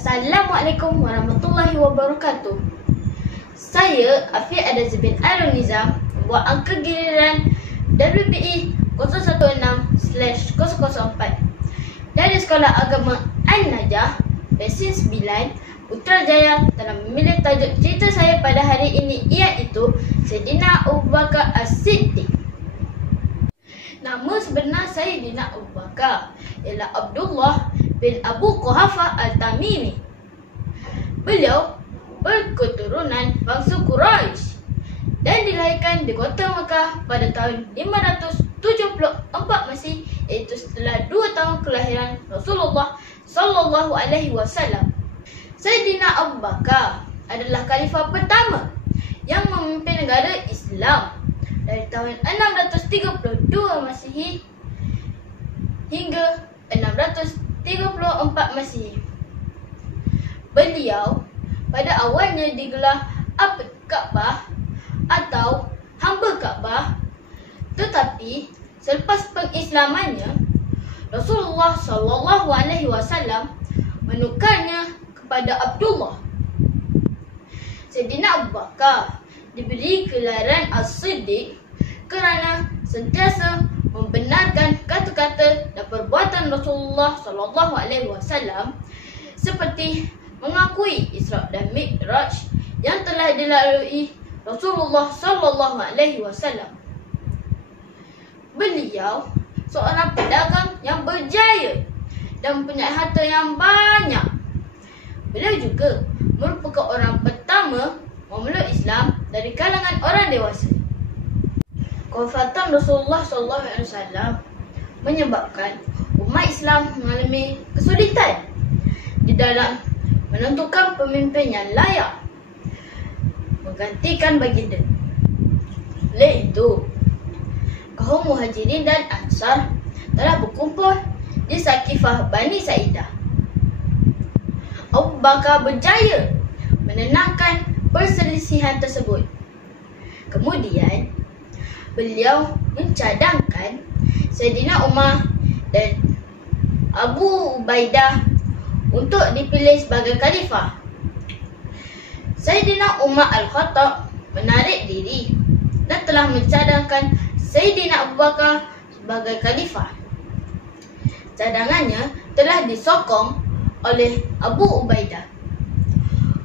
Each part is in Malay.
Assalamualaikum warahmatullahi wabarakatuh. Saya Afiq Adazir bin Airul Nizam, membuat angka giliran WPE 016/004 dari Sekolah Agama An-Najah, Pesin 9, Putrajaya, telah memilih tajuk cerita saya pada hari ini, iaitu Sayyidina Abu Bakar As-Siddiq. Nama sebenar Sayyidina Abu Bakar ialah Abdullah bin Abu Quhafah Al-Tamimi. Beliau berketurunan bangsa Quraisy dan dilahirkan di kota Makkah pada tahun 574 Masih, iaitu setelah 2 tahun kelahiran Rasulullah sallallahu alaihi wasallam. Sayyidina Abu Bakar adalah khalifah pertama yang memimpin negara Islam dari tahun 632 Masihi hingga 634 Masihi. Beliau pada awalnya digelar Abd Ka'bah atau hamba Ka'bah, tetapi selepas pengislamannya Rasulullah sallallahu alaihi wasallam menukarnya kepada Abdullah. Sayyidina Abu Bakar diberi gelaran As-Siddiq kerana sentiasa membenarkan kata-kata dan perbuatan Rasulullah sallallahu alaihi wasallam, seperti mengakui Isra dan Mi'raj yang telah dilalui Rasulullah sallallahu alaihi wasallam. Beliau seorang pedagang yang berjaya dan mempunyai harta yang banyak. Beliau juga merupakan orang pertama memeluk Islam dari kalangan orang dewasa. Kewafatan Rasulullah SAW menyebabkan umat Islam mengalami kesulitan di dalam menentukan pemimpin yang layak menggantikan baginda. Oleh itu, kaum Muhajirin dan Ansar telah berkumpul di Saqifah Bani Sa'idah. Abu Bakar berjaya menenangkan perselisihan tersebut. Kemudian, beliau mencadangkan Sayyidina Umar dan Abu Ubaidah untuk dipilih sebagai khalifah. Sayyidina Umar Al-Khattab menarik diri dan telah mencadangkan Sayyidina Abu Bakar sebagai khalifah. Cadangannya telah disokong oleh Abu Ubaidah.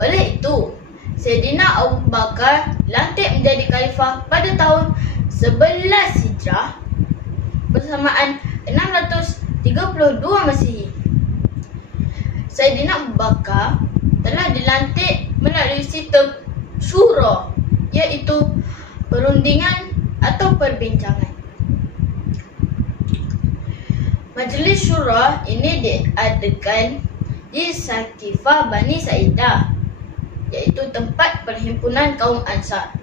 Oleh itu, Sayyidina Abu Bakar dilantik menjadi khalifah pada tahun 11 Hijrah bersamaan 632 Masihi. Sayyidina Abu Bakar telah dilantik melalui sistem syura, iaitu perundingan atau perbincangan. Majlis syura ini diadakan di Saqifah Bani Sa'idah, iaitu tempat perhimpunan kaum Ansar.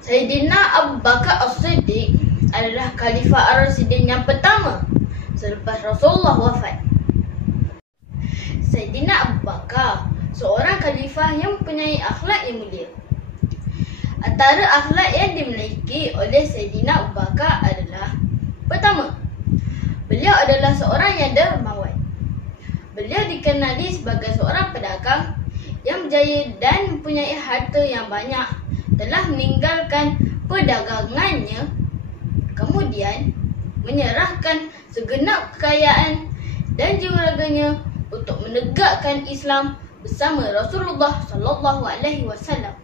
Sayyidina Abu Bakar As-Siddiq adalah khalifah Ar-Rasyidin yang pertama selepas Rasulullah wafat. Sayyidina Abu Bakar seorang khalifah yang mempunyai akhlak yang mulia. Antara akhlak yang dimiliki oleh Sayyidina Abu Bakar adalah: pertama, beliau adalah seorang yang dermawan. Beliau dikenali sebagai seorang pedagang yang berjaya dan mempunyai harta yang banyak, telah meninggalkan perdagangannya, kemudian menyerahkan segenap kekayaan dan jiwa raganya untuk menegakkan Islam bersama Rasulullah sallallahu alaihi wasallam.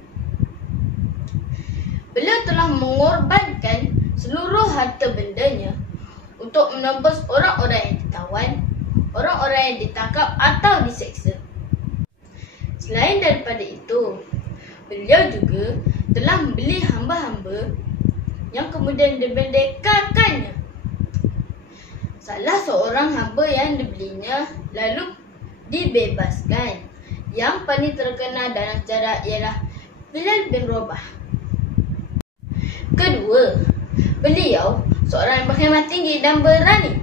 Beliau telah mengorbankan seluruh harta bendanya untuk menebus orang-orang yang ditawan, orang-orang yang ditangkap atau diseksa. Selain daripada itu, beliau juga telah membeli hamba-hamba yang kemudian dimerdekakannya. Salah seorang hamba yang dibelinya lalu dibebaskan, yang paling terkenal dalam sejarah ialah Bilal bin Rabah. Kedua, beliau seorang yang berkhidmat tinggi dan berani.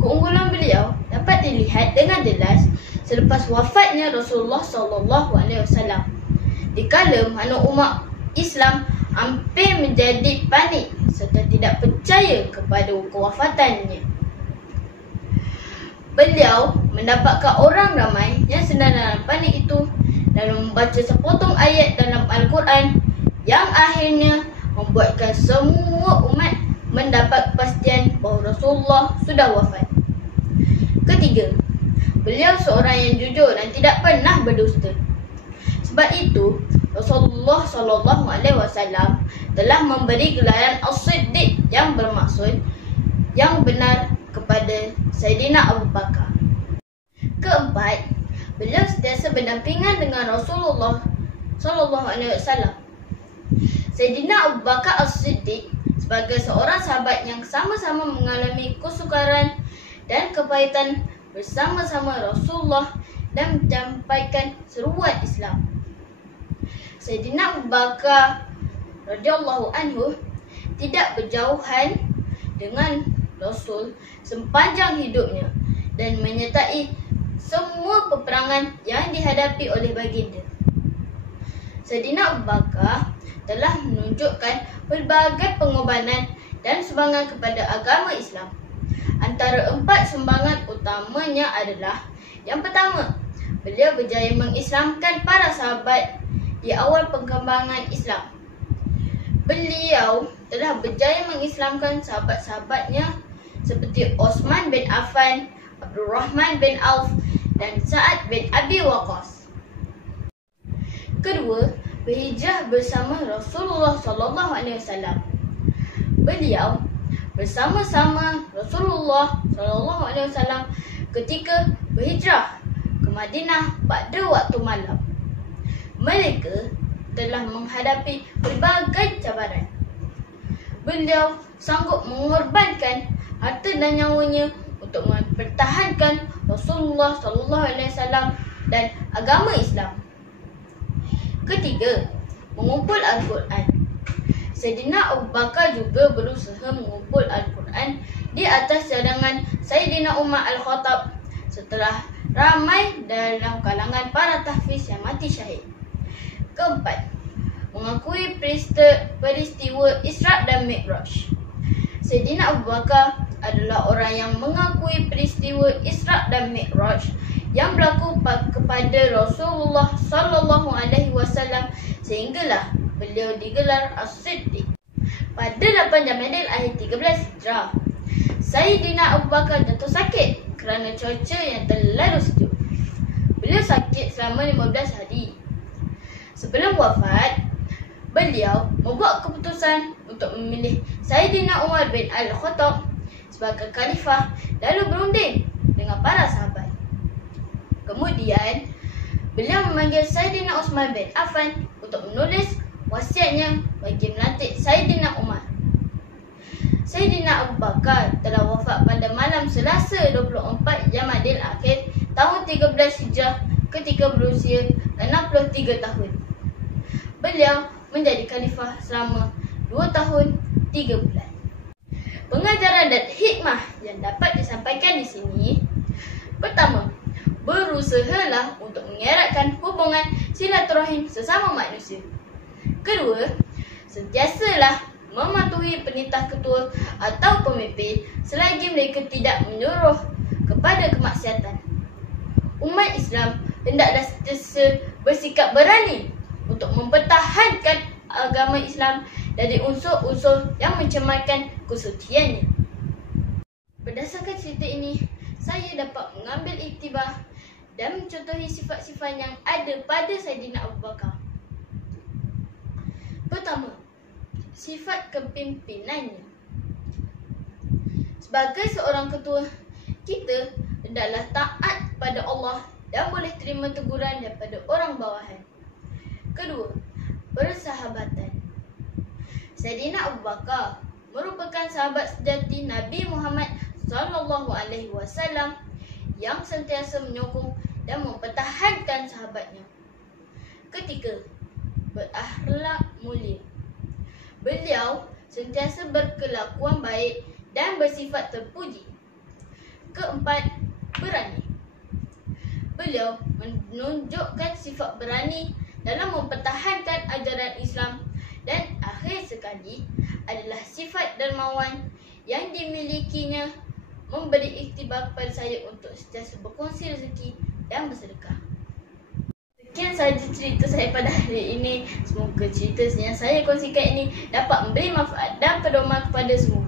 Keunggulan beliau dapat dilihat dengan jelas selepas wafatnya Rasulullah SAW, dikala mana umat Islam hampir menjadi panik serta tidak percaya kepada kewafatannya. Beliau mendapatkan orang ramai yang sedang dalam panik itu dalam membaca sepotong ayat dalam Al-Quran yang akhirnya membuatkan semua umat mendapat kepastian bahawa Rasulullah sudah wafat. Ketiga, beliau seorang yang jujur dan tidak pernah berdusta. Sebab itu, Rasulullah SAW telah memberi gelaran As-Siddiq yang bermaksud yang benar kepada Sayyidina Abu Bakar. Keempat, beliau sentiasa berdampingan dengan Rasulullah SAW. Sayyidina Abu Bakar As-Siddiq sebagai seorang sahabat yang sama-sama mengalami kesukaran dan kepahitan bersama-sama Rasulullah dan menyampaikan seruan Islam. Sayyidina Abu Bakar radhiyallahu anhu tidak berjauhan dengan Rasul sepanjang hidupnya dan menyertai semua peperangan yang dihadapi oleh baginda. Sayyidina Abu Bakar telah menunjukkan pelbagai pengorbanan dan sumbangan kepada agama Islam. Antara 4 sumbangan utamanya adalah: yang pertama, beliau berjaya mengislamkan para sahabat di awal perkembangan Islam. Beliau telah berjaya mengislamkan sahabat-sahabatnya seperti Osman bin Affan, Abdul Rahman bin Auf dan Sa'ad bin Abi Waqqas. Kedua, berhijrah bersama Rasulullah SAW. Beliau bersama-sama Rasulullah SAW ketika berhijrah ke Madinah pada waktu malam. Mereka telah menghadapi pelbagai cabaran. Beliau sanggup mengorbankan harta dan nyawanya untuk mempertahankan Rasulullah SAW dan agama Islam. Ketiga, mengumpul Al-Quran. Sayyidina Abu Bakar juga berusaha mengumpul Al-Quran di atas cadangan Sayyidina Umar Al-Khattab setelah ramai dalam kalangan para tahfiz yang mati syahid. Keempat, mengakui peristiwa Isra' dan Mi'raj. Sayyidina Abu Bakar adalah orang yang mengakui peristiwa Isra' dan Mi'raj yang berlaku kepada Rasulullah SAW sehinggalah beliau digelar As-Siddiq. Pada 8 Ramadan akhir 13 Hijrah, Sayyidina Abu Bakar jatuh sakit kerana cuaca yang terlalu sejuk. Beliau sakit selama 15 hari. Sebelum wafat, beliau membuat keputusan untuk memilih Sayyidina Umar bin Al-Khattab sebagai khalifah lalu berunding dengan para sahabat. Kemudian, beliau memanggil Sayyidina Osman bin Affan untuk menulis wasiatnya bagi melantik Sayyidina Umar. Sayyidina Abu Bakar telah wafat pada malam Selasa 24 Jamadil Akhir tahun 13 Hijrah ketika berusia 63 tahun. Beliau menjadi khalifah selama 2 tahun 3 bulan. Pengajaran dan hikmah yang dapat disampaikan di sini: pertama, berusahalah untuk mengeratkan hubungan silaturahim sesama manusia. Kedua, sentiasalah mematuhi perintah ketua atau pemimpin selagi mereka tidak menyuruh kepada kemaksiatan. Umat Islam hendaklah sentiasa bersikap berani untuk mempertahankan agama Islam dari unsur-unsur yang mencemarkan kesuciannya. Berdasarkan cerita ini, saya dapat mengambil iktibar dan mencontohi sifat-sifat yang ada pada Sayyidina Abu Bakar. Pertama, sifat kepimpinannya. Sebagai seorang ketua, kita hendaklah taat pada Allah dan boleh terima teguran daripada orang bawahan. Kedua, persahabatan. Sayyidina Abu Bakar merupakan sahabat sejati Nabi Muhammad SAW yang sentiasa menyokong dan mempertahankan sahabatnya. Ketiga, berakhlak mulia. Beliau sentiasa berkelakuan baik dan bersifat terpuji. Keempat, berani. Beliau menunjukkan sifat berani dalam mempertahankan ajaran Islam dan akhir sekali adalah sifat dermawan yang dimilikinya memberi iktibar kepada saya untuk sentiasa berkongsi rezeki dan bersedekah. Sekian sahaja cerita saya pada hari ini. Semoga cerita yang saya kongsikan ini dapat memberi manfaat dan pedoman kepada semua.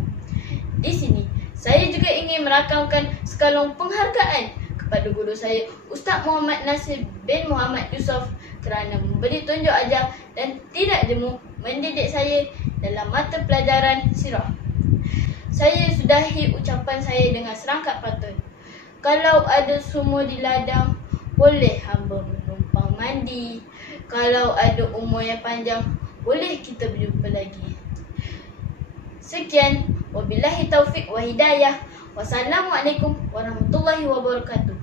Di sini, saya juga ingin merakamkan sekalung penghargaan kepada guru saya, Ustaz Muhammad Nasir bin Muhammad Yusof, kerana memberi tunjuk ajar dan tidak jemu mendidik saya dalam mata pelajaran sirah. Saya sudahi ucapan saya dengan serangkap pantun. Kalau ada sumur di ladang, boleh hamba menumpang mandi. Kalau ada umur yang panjang, boleh kita berjumpa lagi. Sekian, wabillahi taufik wa hidayah. Wassalamualaikum warahmatullahi wabarakatuh.